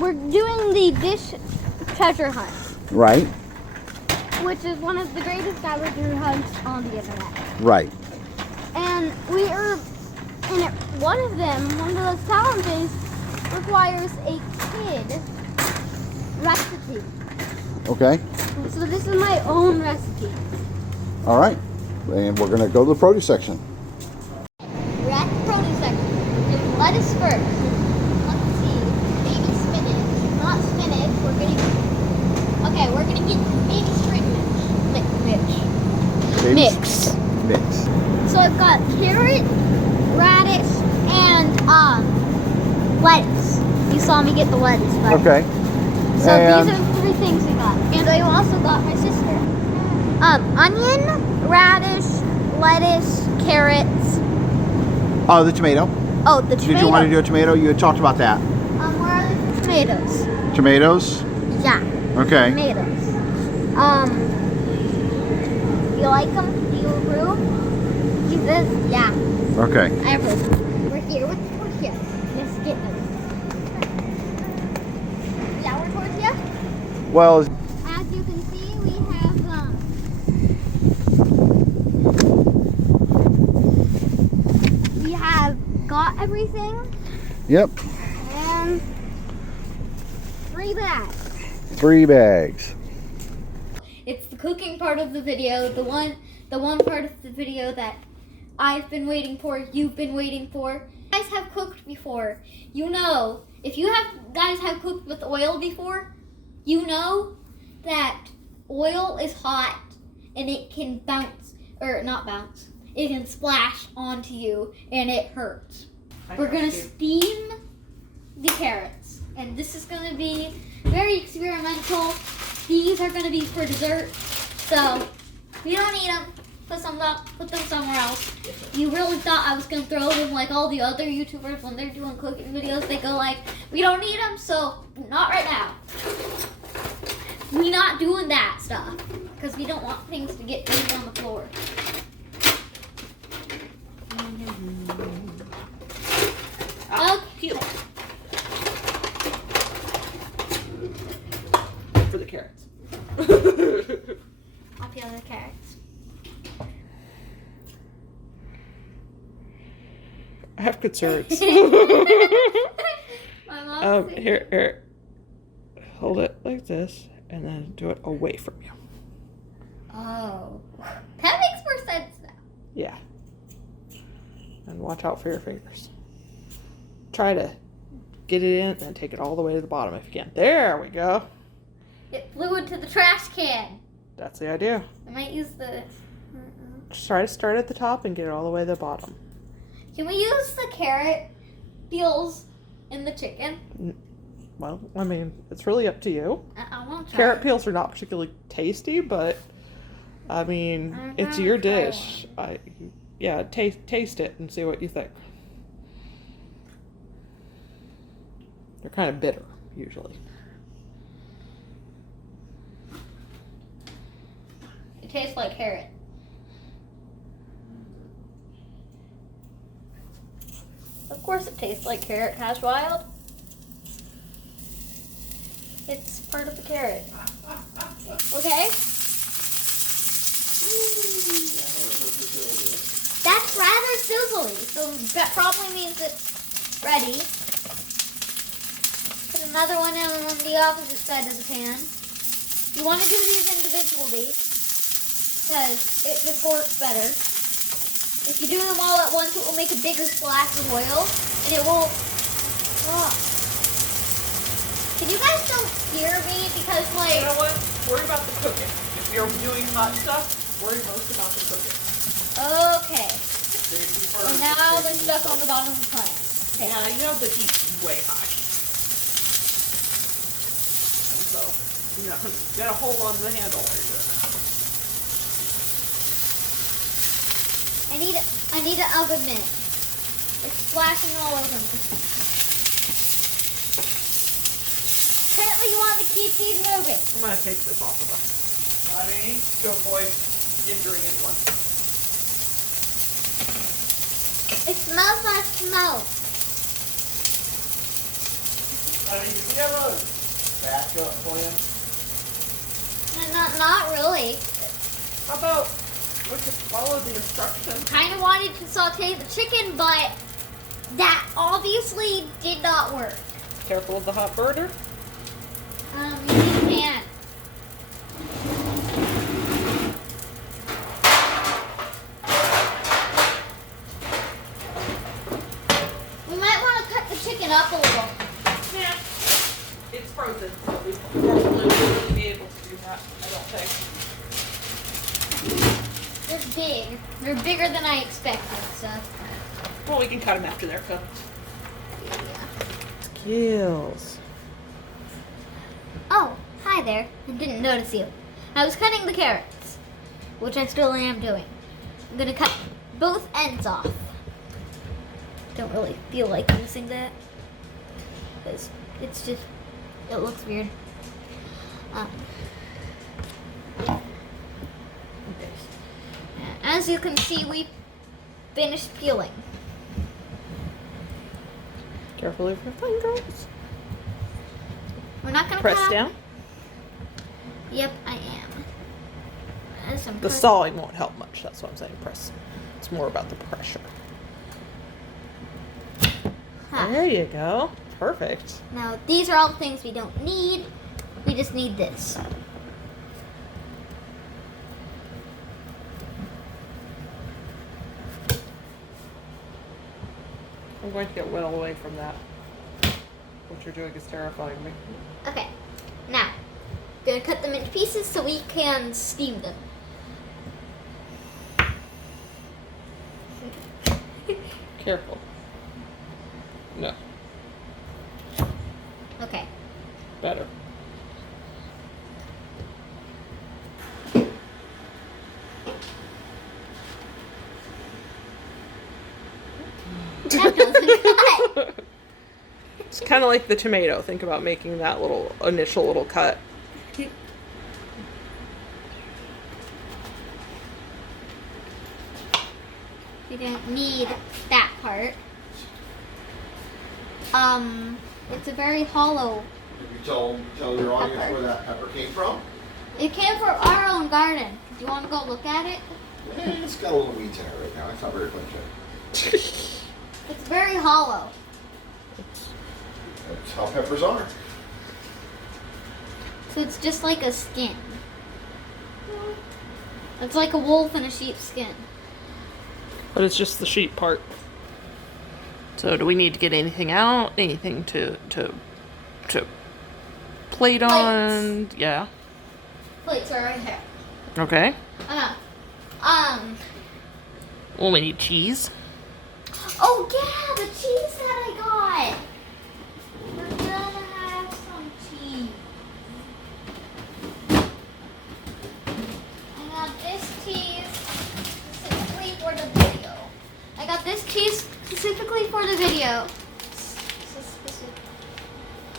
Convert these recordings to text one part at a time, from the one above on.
we're doing the GISH treasure hunt. Right. Which is one of the greatest scavenger hunts on the internet. Right. And we are in it. One of those challenges requires a kid recipe. Okay. So this is my own recipe. All right. And we're going to go to the produce section. We're at the produce section. There's lettuce first. Let's see. Baby spinach. Not spinach. We're gonna get baby string mix. So I've got carrot, radish, and lettuce. You saw me get the lettuce, but Okay. so these are the 3 things we got. And I also got my sister. Onion, radish, lettuce, carrots. Oh, the tomato. Oh, the tomato. Did you want to do a tomato? You had talked about that. Where are the tomatoes? Tomatoes? Yeah. Okay. Tomatoes. You like them? Do you approve? He says, yeah. Okay. I approve. We're here with the tortilla. Let's get them. Yeah, we're tortilla. Well, As you can see, we have got everything. yep. And 3 bags. 3 bags. It's the cooking part of the video, the one part of the video that I've been waiting for, you've been waiting for. You guys have cooked before. You know, if you guys have cooked with oil before, you know that oil is hot and it can bounce, or not bounce, it can splash onto you and it hurts. We're gonna steam the carrots, and this is gonna be very experimental. These are gonna be for dessert, so we don't need them. Put them somewhere else. You really thought I was gonna throw them like all the other YouTubers when they're doing cooking videos? They go like, we don't need them, so not right now. We not doing that stuff because we don't want things to get things on the floor. Peel. For the carrots. I'll peel the carrots. I have concerns. My mom's Here. Hold it like this, and then do it away from you. Oh, that makes more sense now. Yeah. And watch out for your fingers. Try to get it in, and then take it all the way to the bottom if you can. There we go. It flew into the trash can. That's the idea. I might use the... Just try to start at the top and get it all the way to the bottom. Can we use the carrot peels in the chicken? Well, I mean, it's really up to you. I won't try. Carrot peels are not particularly tasty, but I mean, it's your dish. Yeah, taste it and see what you think. They're kind of bitter, usually. It tastes like carrot. Of course it tastes like carrot, KasheWilde. It's part of the carrot. Okay? That's rather sizzly, so that probably means it's ready. Put another one in on the opposite side of the pan. You want to do these individually, because it just works better. If you do them all at once, it will make a bigger splash of oil, and it won't... Oh. Can you guys still hear me? Because, like... You know what? Worry about the cooking. If you're doing hot stuff, worry most about the cooking. Okay. And now they're stuck on the bottom of the pan. Okay. Yeah, you know the heat's way high. And so, you gotta hold on to the handle while you're doing that. I need an oven mitt. It's splashing all over me. Apparently you want to keep these moving. I'm gonna take this off of the body to avoid injuring anyone. It smells like smoke. I mean, do we have a backup plan? Not really. How about we could follow the instructions? Kind of wanted to saute the chicken, but that obviously did not work. Careful of the hot burner. You can't. We might want to cut the chicken up a little. Yeah. It's frozen, so we probably wouldn't really be able to do that, I don't think. They're big. They're bigger than I expected, so. Well, we can cut them after they're cooked. Yeah. Skills. Oh, hi there. I didn't notice you. I was cutting the carrots, which I still am doing. I'm gonna cut both ends off. Don't really feel like using that because it's just, it looks weird. As you can see, we finished peeling. Careful with your fingers. We're not gonna Press cut. down. Yep, I am. As I'm The cut- sawing won't help much. That's what I'm saying. Press. It's more about the pressure. Huh. There you go. Perfect. Now, these are all the things we don't need. We just need this. I'm going to get well away from that. What you're doing is terrifying me. Okay. Now, I'm gonna cut them into pieces so we can steam them. Careful. No. Okay. Better. That doesn't cut. It's kind of like the tomato. Think about making that little initial little cut. We don't need that part. It's a very hollow. Did you tell your audience where that pepper came from? It came from our own garden. Do you want to go look at it? It's got a little weeds in it right now. It's not very clean shape. It's very hollow. That's how peppers are. So it's just like a skin. It's like a wolf in a sheep's skin. But it's just the sheep part. So do we need to get anything out? Anything to plate on? Yeah. Plates are right here. Okay. Well, we need cheese. Oh yeah, the cheese that I got. We're gonna have some cheese. I got this cheese specifically for the video. I got this cheese specifically for the video.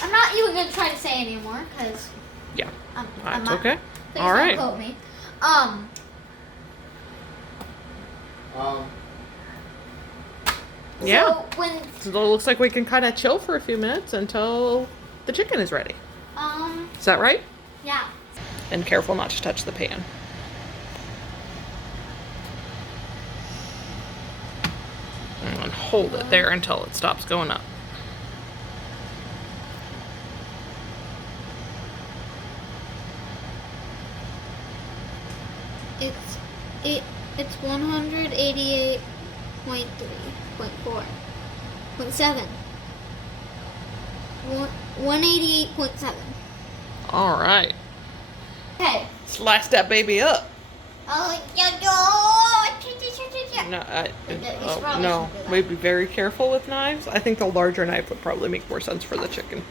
I'm not even gonna try to say anymore because Yeah. I'm That's not. okay. Please All don't right. quote me. Yeah. So when So it looks like we can kind of chill for a few minutes until the chicken is ready. Is that right? yeah. And careful not to touch the pan. And hold it there until it stops going up. It's 188.3.4.7. 188.7. All right. Okay. Slice that baby up. Oh, yeah. No, probably no. shouldn't do that. We'd be very careful with knives. I think the larger knife would probably make more sense for the chicken.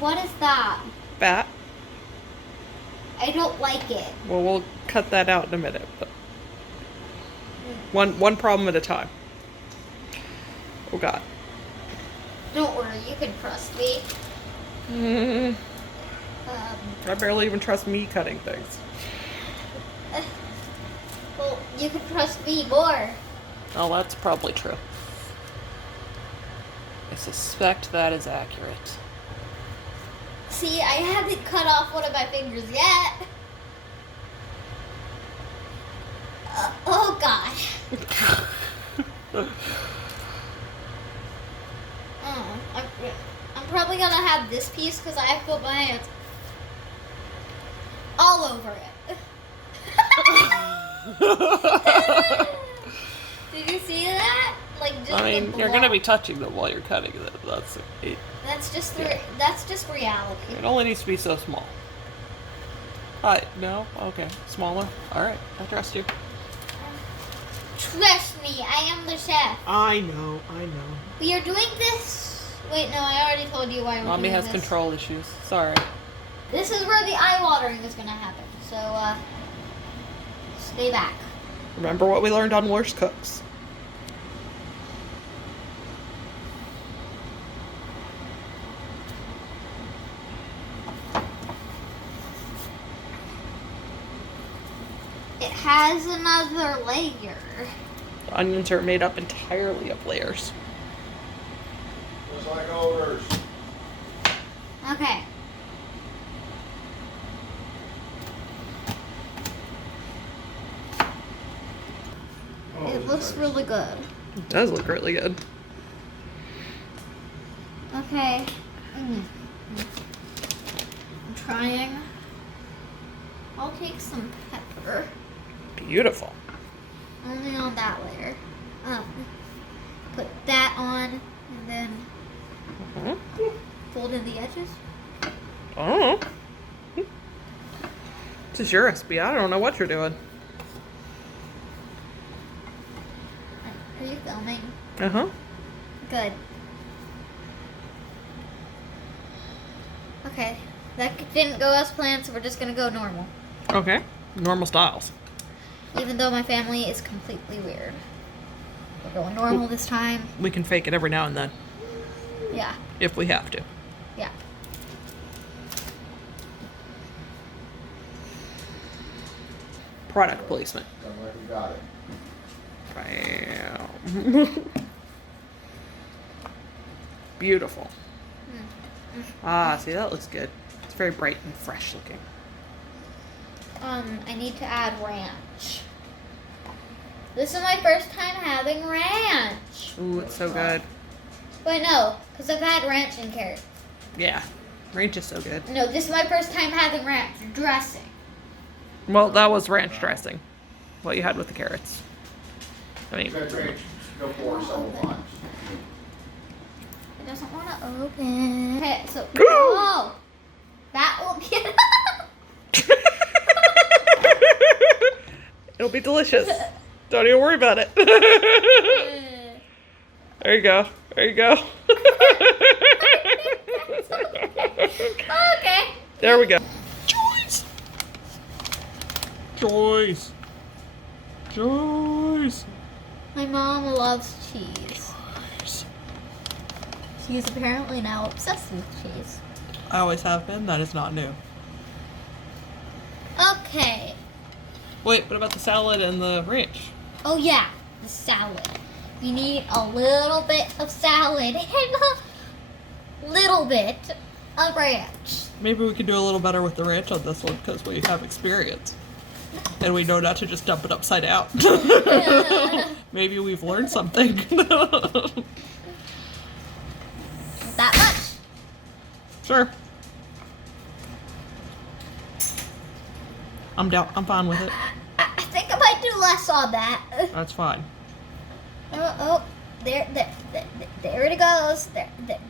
What is that? Bat. I don't like it. Well, we'll cut that out in a minute. But one problem at a time. Oh God. Don't worry, you can trust me. I barely even trust me cutting things. Well, you can trust me more. Oh, that's probably true. I suspect that is accurate. See, I haven't cut off one of my fingers yet. Oh gosh. I'm probably gonna have this piece because I have to put my hands all over it. Did you see that? Like, just I mean, the you're gonna blob. be touching them while you're cutting them. That's just Yeah. that's just reality. It only needs to be so small. No? Okay. Smaller? Alright, I trust you. Trust me, I am the chef. I know. We are doing this. Wait, no, I already told you why we're Mommy doing has this. control issues. Sorry. This is where the eye watering is gonna happen. So, stay back. Remember what we learned on Worst Cooks. It has another layer. Onions are made up entirely of layers. Just like odors. Okay. It looks really good. It does look really good. Okay. I'm trying. I'll take some pepper. Beautiful. Only on that layer. Put that on and then fold in the edges. Oh. This is your recipe. I don't know what you're doing. Are you filming? Uh-huh. Good. Okay. That didn't go as planned, so we're just gonna go normal. Okay. Normal styles. Even though my family is completely weird. We're going normal this time. We can fake it every now and then, Yeah. if we have to. Yeah. Product placement. I'm glad you got it. Bam. Beautiful. Ah, see, that looks good. It's very bright and fresh looking. I need to add ranch. This is my first time having ranch. Ooh, it's so good. Wait, no, because I've had ranch and carrots. Yeah. Ranch is so good. No, this is my first time having ranch dressing. Well, that was ranch dressing. What you had with the carrots. I mean, Good range. Go for it several times. It doesn't want to open. Okay, so, oh, that will get. it'll be delicious. Don't even worry about it. There you go. There you go. Okay. There we go. Joyce! Joyce! Joyce! My mom loves cheese. She's apparently now obsessed with cheese. I always have been. That is not new. Okay. Wait, what about the salad and the ranch? Oh yeah, the salad. We need a little bit of salad and a little bit of ranch. Maybe we could do a little better with the ranch on this one because we have experience. And we know not to just dump it upside down. Maybe we've learned something. That much. Sure. I'm down. I'm fine with it. I think I might do less on that. That's fine. Oh, there it goes.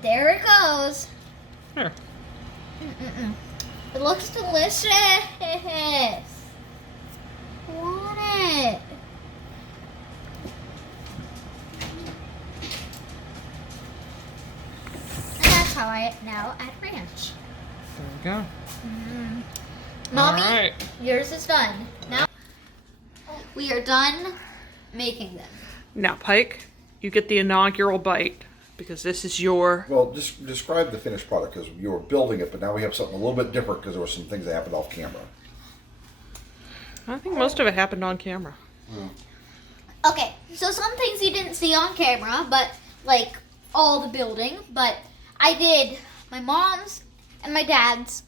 There it goes. Here. It looks delicious. Want it? And that's how I now add ranch. There we go. Mommy, All right. yours is done. Now we are done making them. Now, Pike, you get the inaugural bite because this is your. Well, just describe the finished product because you were building it, but now we have something a little bit different because there were some things that happened off camera. I think most of it happened on camera. Okay, so some things you didn't see on camera, but like all the building, but I did my mom's and my dad's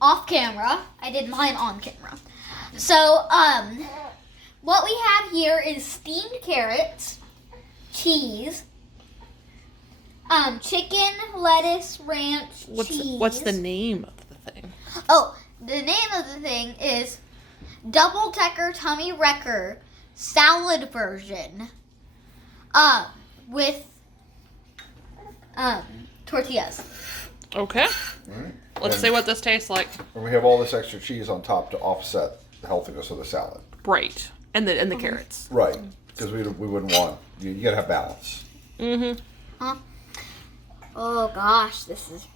off camera. I did mine on camera. So, what we have here is steamed carrots, cheese, chicken, lettuce, ranch, cheese. What's the name of the thing? Oh, the name of the thing is Double Decker Tummy Wrecker Salad Version. With tortillas. Okay. All right. Let's see what this tastes like. And we have all this extra cheese on top to offset the healthiness of the salad. Right. And the carrots. Right. Because we wouldn't want, you got to have balance. Mm-hmm. Huh? Oh gosh, this is.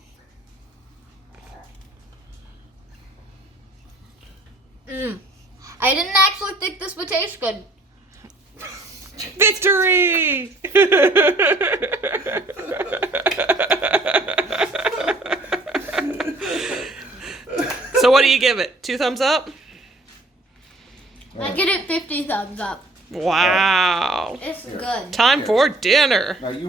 I didn't actually think this would taste good. Victory! So what do you give it? 2 thumbs up? I get it 50 thumbs up. Wow. It's good. Time for dinner. Now you